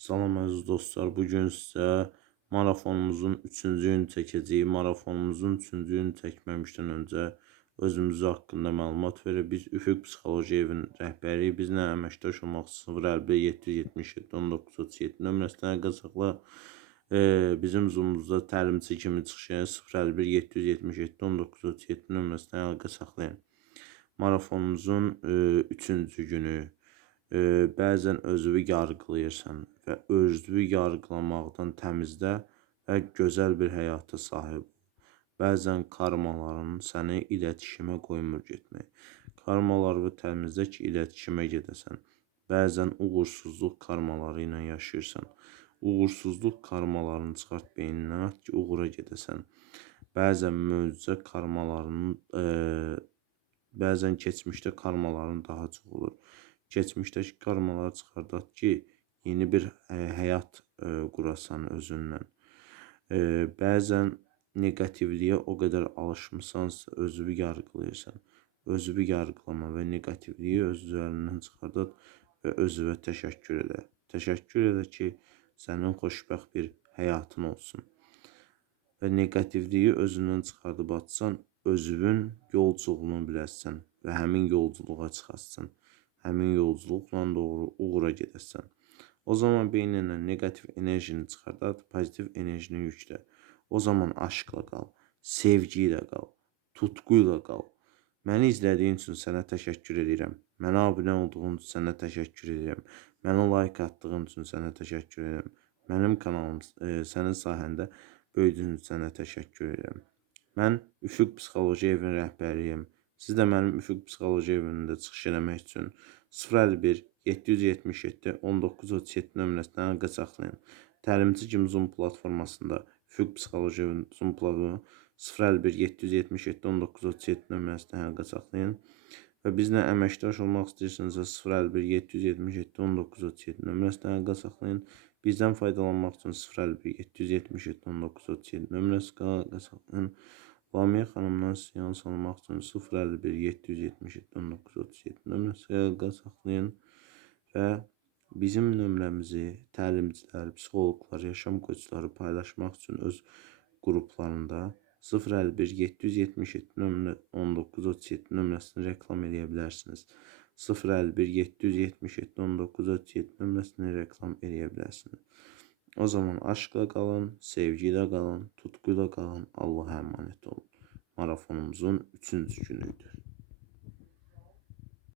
Salam əziz dostlar, bu gün sizə marafonumuzun 3-cü günü çəkəcəyik. Marafonumuzun 3-cü günü çəkməmişdən öncə özümüz haqqında məlumat verib. Biz Üfüq Psixoloji Evinin rəhbəriyik. Bizlə əməkdaş olmaq 051 777 1937 nömrəsinə qazaqla. E, bizim Zoom'umuzda təlimçi kimi çıxış 051 777 1937 nömrəsinə əlaqə saxlayın. Marafonumuzun 3-cü günü e, bəzən özünü yargılayırsan və özünü yargılamaqdan təmizlə və gözəl bir həyata sahib ol. Bəzən karmaların səni iletişimə qoymur getmək. Karmaları təmizlə ki, iletişimə gedəsən. Bəzən uğursuzluq karmaları ilə yaşayırsan. Uğursuzluq karmalarını çıxart beynindən at ki, uğura gedəsən. Bəzən möcüzə karmalarının e, bəzən keçmişdə karmaların daha çox olur. Keçmişdəki karmaları çıxardaq ki, yeni bir ə, həyat ə, qurasan özündən. Ə, bəzən neqativliyə o qədər alışmısansa, özünü yargılayırsan. Özünü yargılama və neqativliyi öz üzərindən çıxardaq və özünə təşəkkür edə. Təşəkkür edə ki, sənin xoşbəxt bir həyatın olsun. Və neqativliyi özündən çıxardıb atsan, özünün yolculuğunu biləsən və həmin yolculuğa çıxasan. Həmin yolculuqla doğru uğura gedəsən. O zaman beynindən negativ enerjini çıxardar, pozitiv enerjini yüklə. O zaman aşkla qal, sevgi ilə qal, tutku ilə qal. Məni izlədiyin üçün sənə təşəkkür edirəm. Mənə abunə olduğun üçün sənə təşəkkür edirəm. Mənə like atdığın üçün sənə təşəkkür edirəm. Mənim kanalım e, sənin sayəndə böyüdüyün üçün sənə təşəkkür edirəm. Mən Üfüq Psixoloji Evinin rəhbəriyəm. Siz də mənim Üfüq Psixoloji Evində çıxış eləmək üçün 051 777 1937 nömrəsindən əlaqə saxlayın. Təlimçi kimi Zoom platformasında Üfüq Psixoloji Zoom platformu 051 777 1937 nömrəsindən əlaqə saxlayın. Və bizlə əməkdaş olmaq istəyirsinizsə 051 777 1937 nömrəsindən əlaqə saxlayın. Bizdən faydalanmaq üçün 051 777 1937 nömrəsindən əlaqə saxlayın. Lamiyə xanımdan seans almaq üçün 051 777 1937 nömrəsindən əlaqə saxlayın və bizim nömrəmizi təlimçilər, psixoloqlar, yaşam koçları paylaşmaq üçün öz qruplarında 051 777 nömrə 1937 nömrəsini reklam edə bilərsiniz. 051 777 1937 nömrəsini reklam edə bilərsiniz. O zaman aşkla qalın, sevgiyle qalın, tutkuyla qalın. Allah'a emanet olun. Marafonumuzun 3-cü günüydü.